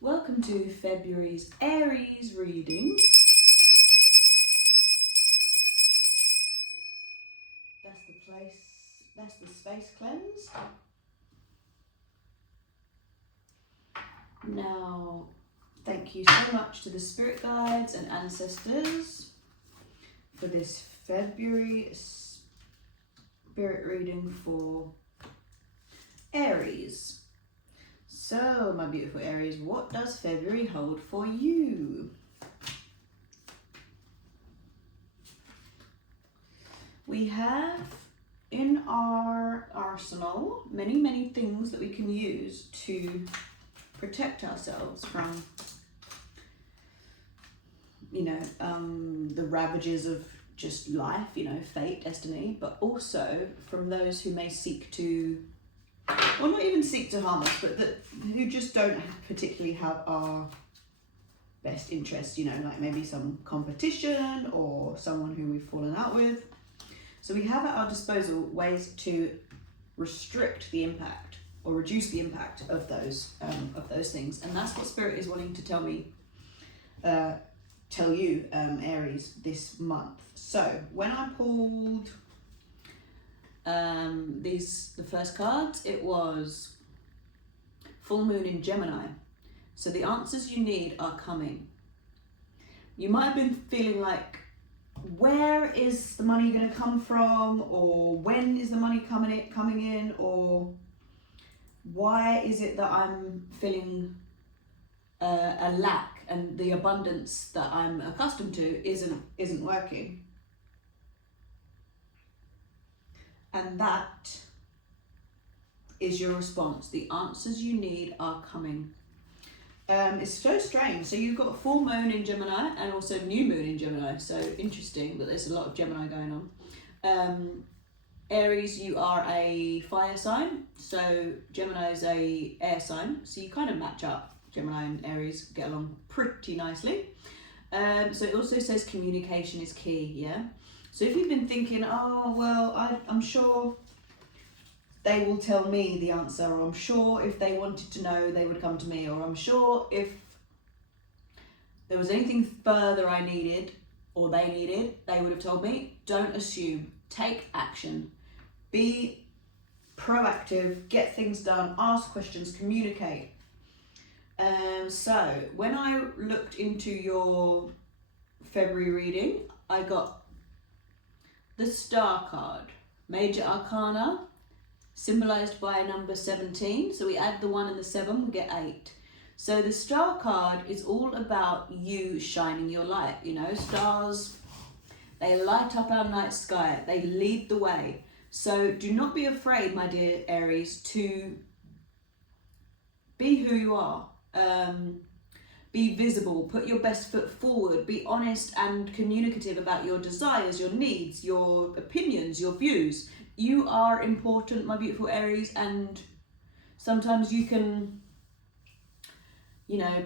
Welcome to February's Aries reading. That's the space cleanse. Now, thank you so much to the spirit guides and ancestors for this February spirit reading for Aries. So, my beautiful Aries, what does February hold for you? We have in our arsenal many things that we can use to protect ourselves from, the ravages of just life, fate, destiny, but also from those who may seek to, or not even seek to harm us, but who just don't particularly have our best interests, like maybe some competition or someone who we've fallen out with. So we have at our disposal ways to restrict the impact or reduce the impact of those things, and that's what Spirit is wanting to tell you, Aries, this month. So when I pulled the first cards, it was full moon in Gemini. So the answers you need are coming. You might have been feeling like, where is the money going to come from, or when is the money coming in, or why is it that I'm feeling a lack and the abundance that I'm accustomed to isn't working. And that is your response. The answers you need are coming. It's so strange. So you've got full moon in Gemini and also new moon in Gemini. So interesting that there's a lot of Gemini going on. Aries, you are a fire sign. So Gemini is a air sign. So you kind of match up. Gemini and Aries get along pretty nicely. So it also says communication is key, yeah? So if you've been thinking, oh, well, I'm sure they will tell me the answer, or I'm sure if they wanted to know, they would come to me, or I'm sure if there was anything further I needed or they needed, they would have told me. Don't assume. Take action. Be proactive. Get things done. Ask questions. Communicate. So when I looked into your February reading, I got the Star card, Major Arcana, symbolized by number 17. So we add the 1 and the 7, we get 8. So the Star card is all about you shining your light. Stars, they light up our night sky. They lead the way. So do not be afraid, my dear Aries, to be who you are. Be visible, put your best foot forward, be honest and communicative about your desires, your needs, your opinions, your views. You are important, my beautiful Aries, and sometimes you can,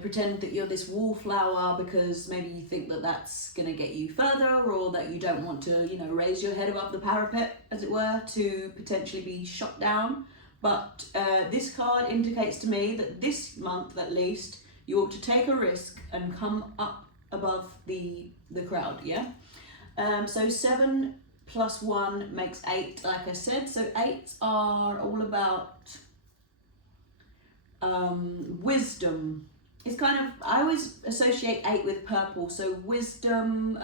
pretend that you're this wallflower because maybe you think that that's going to get you further, or that you don't want to, raise your head above the parapet, as it were, to potentially be shot down. But this card indicates to me that this month, at least, you ought to take a risk and come up above the crowd, yeah? So 7 plus 1 makes 8, like I said. So 8s are all about wisdom. It's kind of, I always associate 8 with purple. So wisdom,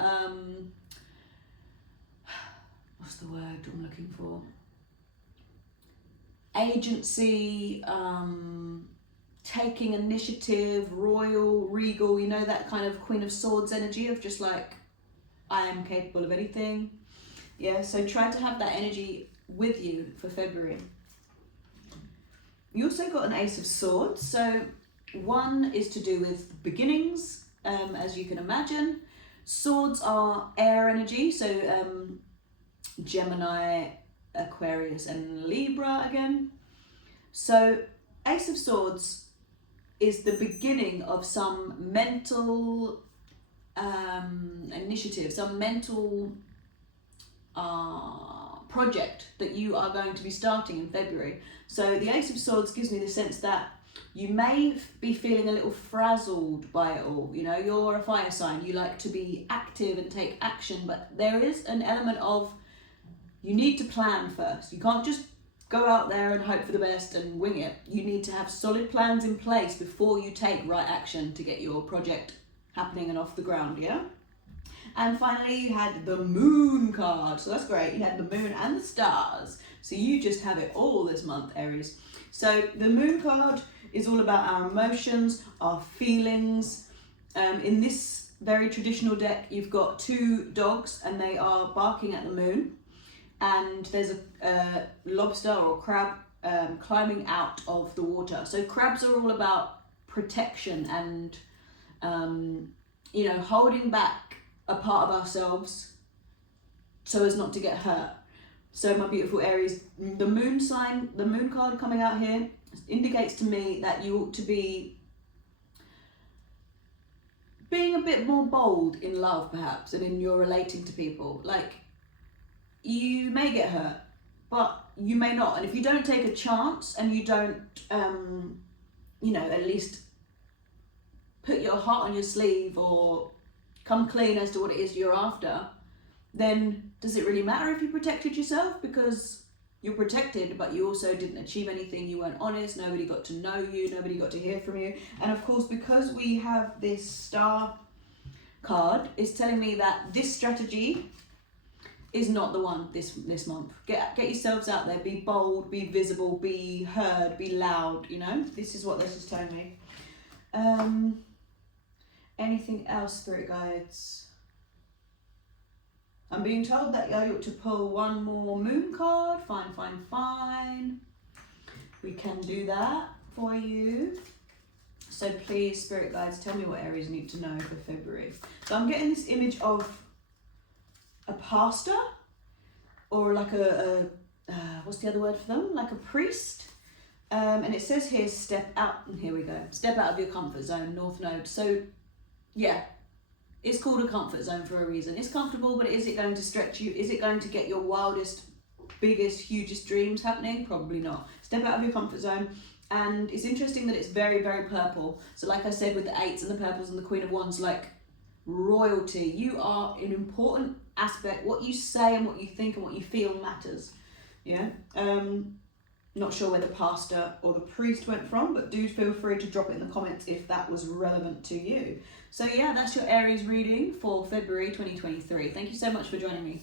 what's the word I'm looking for? Agency, taking initiative, royal, regal, that kind of Queen of Swords energy of just like, I am capable of anything. Yeah, so try to have that energy with you for February. You also got an Ace of Swords. So 1 is to do with beginnings, as you can imagine. Swords are air energy, so Gemini, Aquarius and Libra again. So Ace of Swords is the beginning of some mental initiative, some mental project that you are going to be starting in February. So the Ace of Swords gives me the sense that You may be feeling a little frazzled by it all. You know, you're a fire sign. You like to be active and take action, but there is an element of you need to plan first. You can't just go out there and hope for the best and wing it. You need to have solid plans in place before you take right action to get your project happening and off the ground, yeah? And finally, you had the moon card. So that's great. You had the moon and the stars. So you just have it all this month, Aries. So the moon card is all about our emotions, our feelings. In this very traditional deck, you've got 2 dogs and they are barking at the moon. And there's a lobster or crab climbing out of the water. So crabs are all about protection and, you know, holding back a part of ourselves so as not to get hurt. So my beautiful Aries, the moon sign, the moon card coming out here indicates to me that you ought to be being a bit more bold in love, perhaps, and in your relating to people. Like, you may get hurt, but you may not. And if you don't take a chance and you don't, you know, at least put your heart on your sleeve or come clean as to what it is you're after, then does it really matter if you protected yourself? Because you're protected, but you also didn't achieve anything. You weren't honest. Nobody got to know you. Nobody got to hear from you. And of course, because we have this star card, it's telling me that this strategy is not the one this month. Get yourselves out there, be bold, be visible, be heard, be loud, you know? This is what this is telling me. Anything else, Spirit Guides? I'm being told that I ought to pull 1 more moon card. Fine. We can do that for you. So please, Spirit Guides, tell me what Aries need to know for February. So I'm getting this image of a pastor, or like what's the other word for them? Like a priest. And it says here, step out, and here we go. Step out of your comfort zone, North Node. So yeah, it's called a comfort zone for a reason. It's comfortable, but is it going to stretch you? Is it going to get your wildest, biggest, hugest dreams happening? Probably not. Step out of your comfort zone. And it's interesting that it's very, very purple. So like I said, with the 8s and the purples and the Queen of Wands, like royalty. You are an important aspect. What you say and what you think and what you feel matters. Yeah. Not sure where the pastor or the priest went from, but do feel free to drop it in the comments if that was relevant to you. So yeah, that's your Aries reading for February 2023. Thank you so much for joining me.